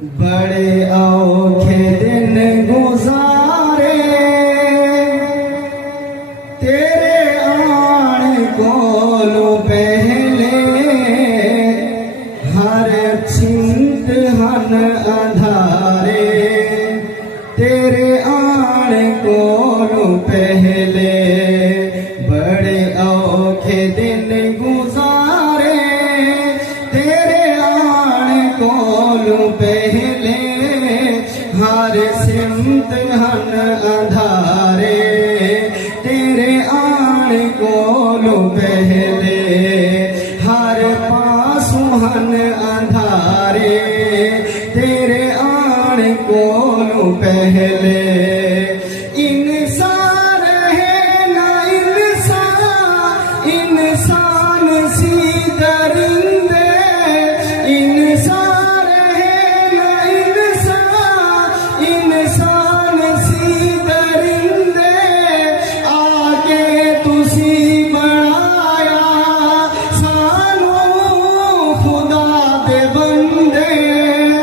बड़े औखे दिन गुजारे तेरे आण कोलू पहले, हर छिंत हन अंधारे तेरे आण कोलू पहले। बड़े औखे दिन गुजारे तेरे आण कोलू पहले, हर सिमत हन अंधारे तेरे आण कोलू पहले, हर पासों हन अंधारे तेरे आण कोलू पहले। इंसान है ना इंसान, इंसान सी दरिंदे, इंसान है ना इंसान, इंसान सी दरिंदे, आगे तुसी बनाया सानू खुदा दे बंदे।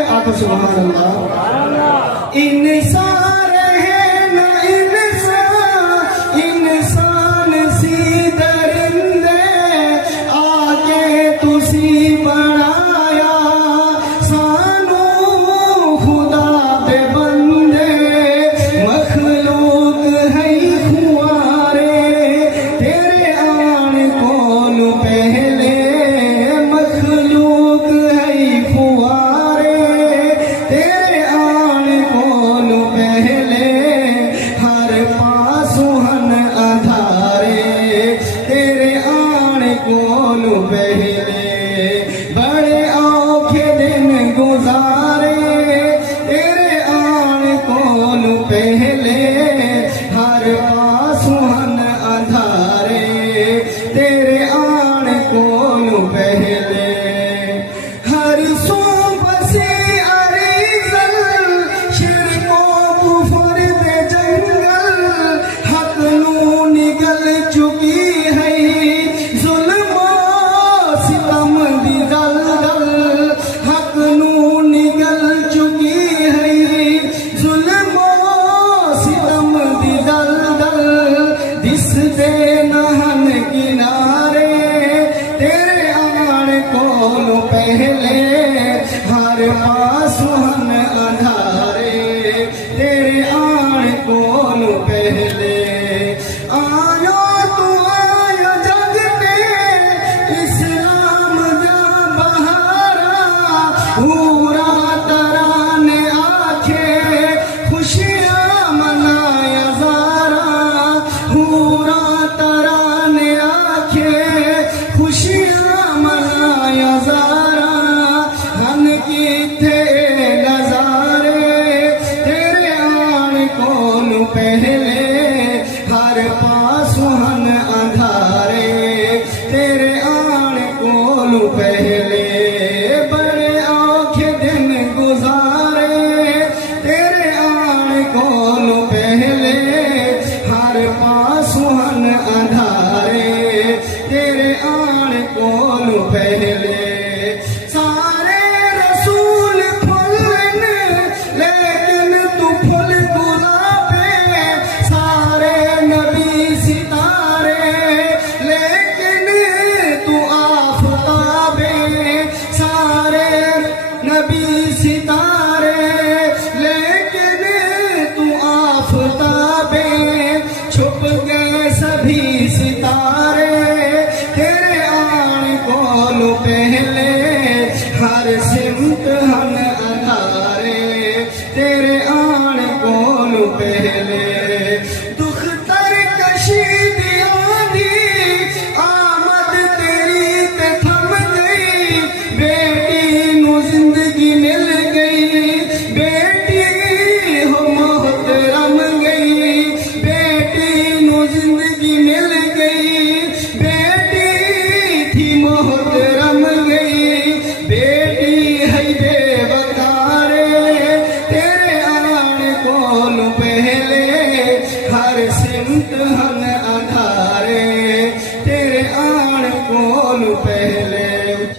आखो सुभान अल्लाह। इंसान है ना इंसान, इंसान सी दरिंदे, आगे तुसी बनाया सानू खुदा दे बंदे। मखलूक है खुआरे तेरे आण कोलू पहले, मखलूक है खुआरे तेरे आण कोलू पहले, हर पासों हन अंधारे तेरे आण कोलू पहले। बड़े औखे दिन गुजारे तेरे आण कोलू पहले, हर पासों हन अंधारे तेरे आण कोलू पहले। हर सो बसे अरीजल शिरको कुफर दे जंगल, हक नू निगल चुकी है जुल्मो सितम दी दलदल, हक नू निगल चुकी है जुल्मो सितम दी दलदल। दिस दे नहन किनारे तेरे आण कोलू पहले, हर पासों हन अंधारे तेरे आण कोलू पहले। आयो तू आयो जग पे इस्लाम दा बहारा, पूरा तराने आखे खुशियां मनाया ज़ारा, पूरा तराने आखे खुशियां मनाया ज़ारा। हन कीथे नज़ारे तेरे आण कोलू पहले, हर पासों हन अंधारे तेरे आण कोलू पहले। बड़े औखे दिन गुजारे तेरे आण कोलू पहले, हर पासों हन अंधारे तेरे आण कोलू पहले। सारे रसूल फुल्लन लेकिन तू फुल गुलाबे, सारे नबी सितारे लेकिन तू आफताबे, सारे नबी सितारे लेकिन तू आफताबे। छुप गए सभी सितारे तेरे आण कोलू पहले, हर सिमत हन